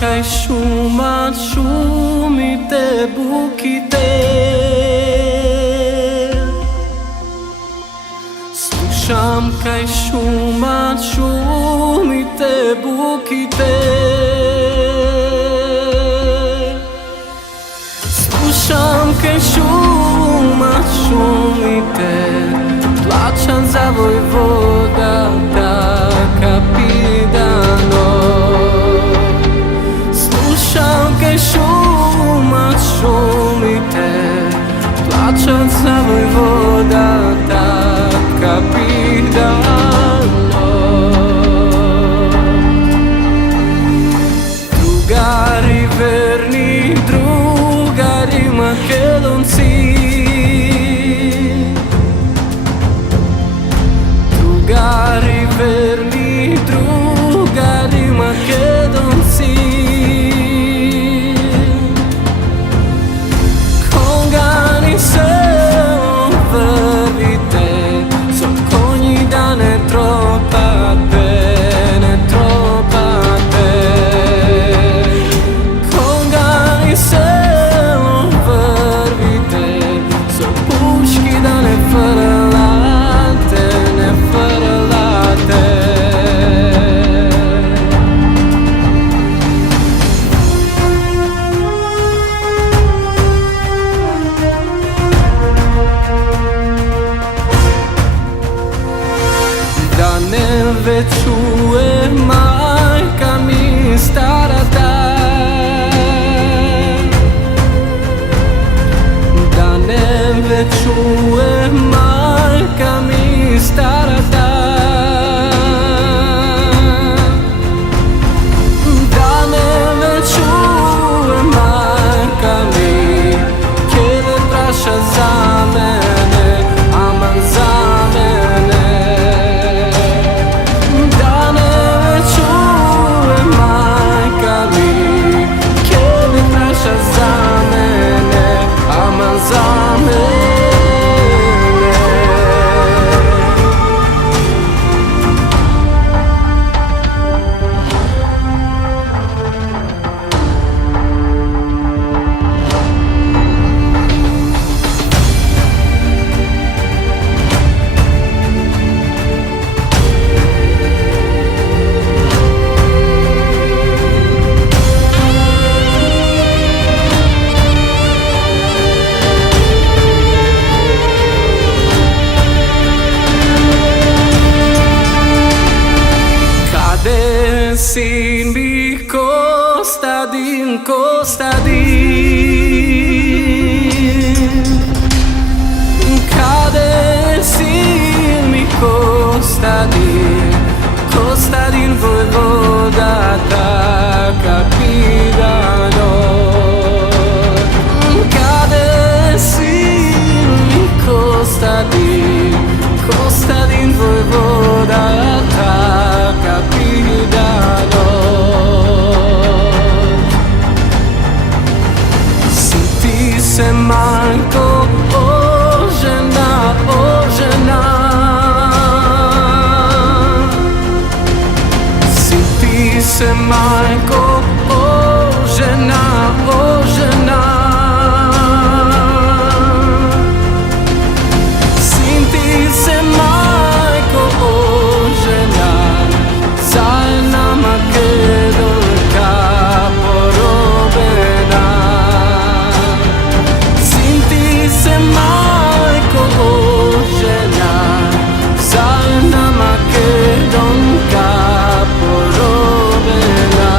kaj šumite bukite. Slušam kaj šumite bukite. Slušam kaj šumite, plačam za vojvoda da kapidano. Slušam kaj šumite, plačam za vojvoda da kapidano. Drugari verni, drugari Makedonci, drugari verni, drugari Makedonci, koga se vrvite, so konji da ne tropate, ne tropate. Koga se vrvite, so puški da ne frlate, ne frlate. Da ne ve čuje majka mi stara ta, da ne ve čuje majka mi stara ta, da ne ve čuje majka mi kjede praša za mene, aman za mene. Da ne ve čuje majka mi kjede praša za mene, aman za mene. Sin mi Kostadin, Kostadin, kade sin mi Kostadin, Kostadin vojvoda da kapidano. Kade sin mi Kostadin, Kostadin vojvoda da kapidano. Siti se majko, o žena, o žena. Siti se majko, o žena, o žena. Sinti se majko, o žena, zajedna Makedonka porobena. Sinti se majko, o žena, zajedna Makedonka porobena.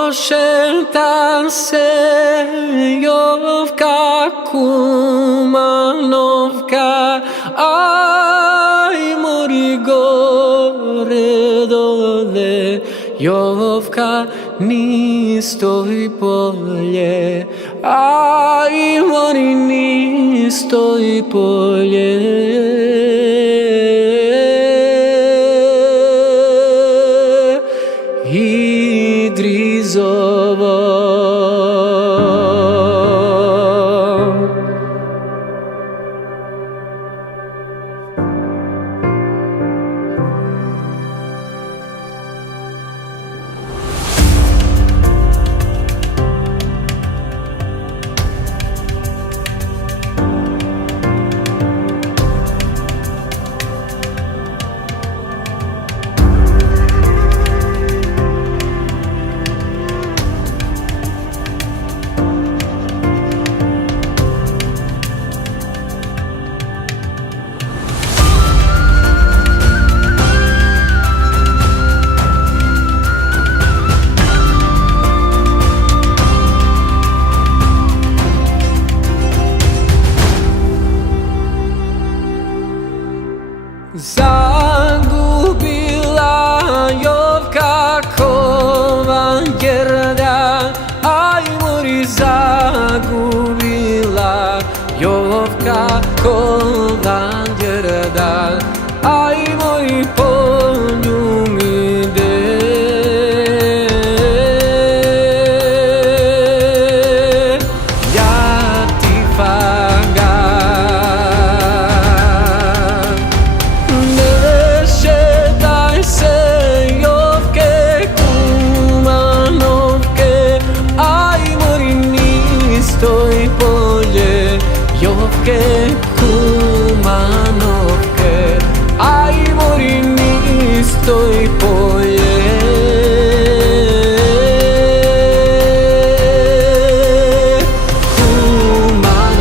Prošelta se Jovka Kumanovka, aj mori gore dole, Jovka nisto i polje, a i mori nisto i polje. Idrizovo. Zagubila Jovka kovanjerda, aj mori zagubila Jovka kovanjerda, aj mori poljum ide. Ja ti Jovke kumanovke, aj mori nisto i polje. Kumanovsko.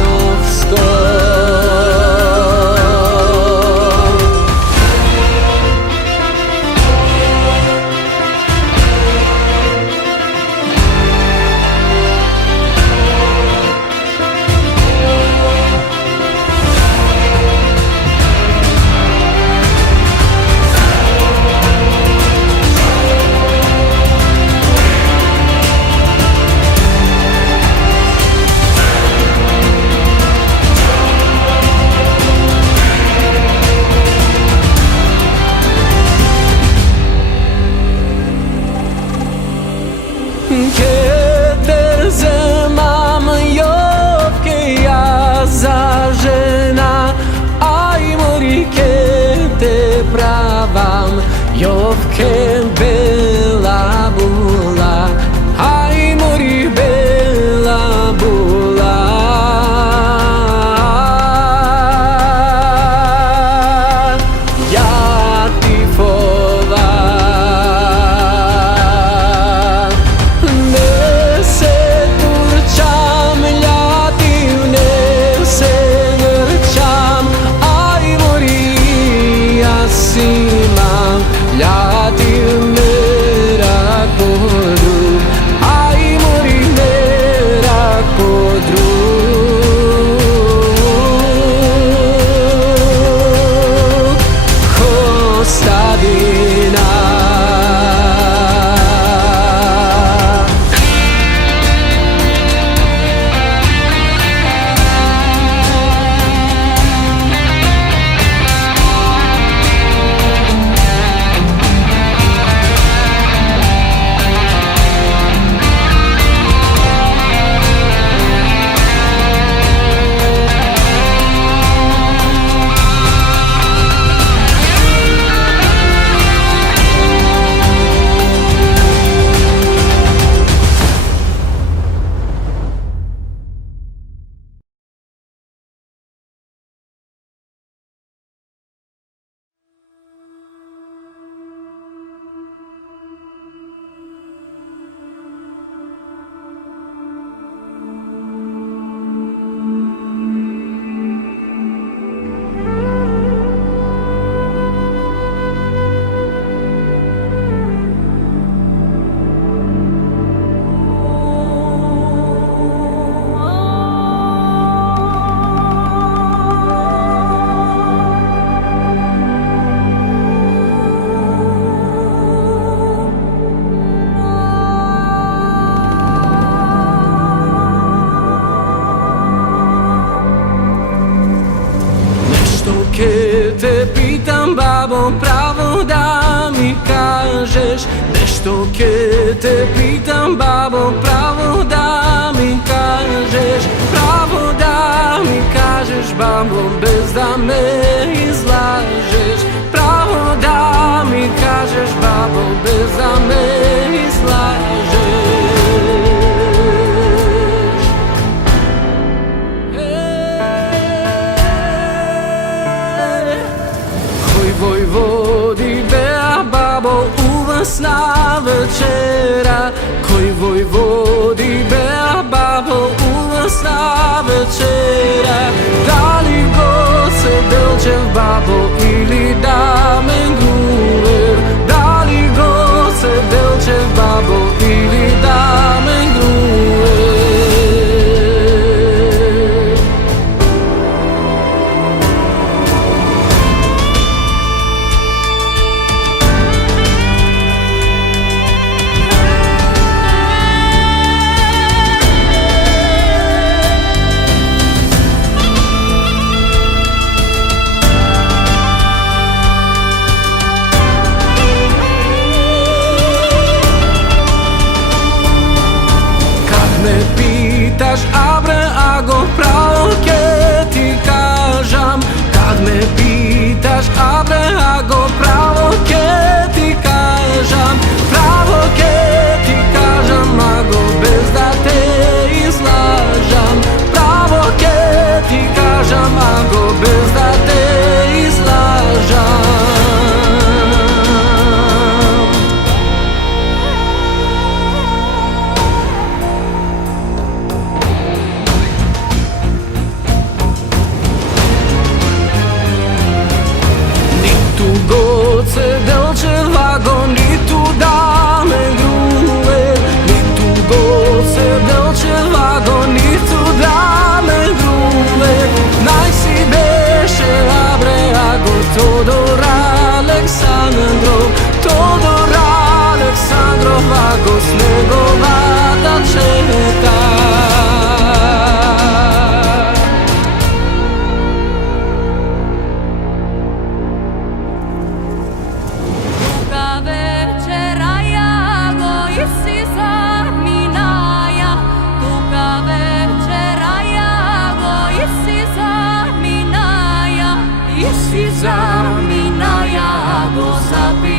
Keter zemam Jovke ja za žena, aj mori kete pravam Jovke bela bula, aj mori bela bula. Ja ti ja ti babo, pravo da mi kažeš nešto ke te pitam, babo, pravo da mi kažeš, pravo da mi kažeš, babo, bez da me izlažeš, pravo da mi kažeš, babo, bez da me izlažeš. Vojvodi bea, babo, uvasna večera. Koji vojvodi bea, babo, uvasna večera. Da li god se delčev, babo, ili damen gruver? Da li god se delčev, babo, ili damen gruver? Pitaš, abre, ago, pravo ke ti kažam. Kad me pitaš, abre, ago, pravo ke ti kažam. Pravo ke ti kažam, ago, bez da te izlažam. Pravo ke ti kažam, ago, bez da te izlažam. God se delče vago, ni tu da me gruve. Ni tu god se delče vago, ni tu da me gruve. Naj si beše abre, ago, Todor Aleksandrov. Todor Aleksandrov, ago, snegovata četa. Zaminaja, go zapija.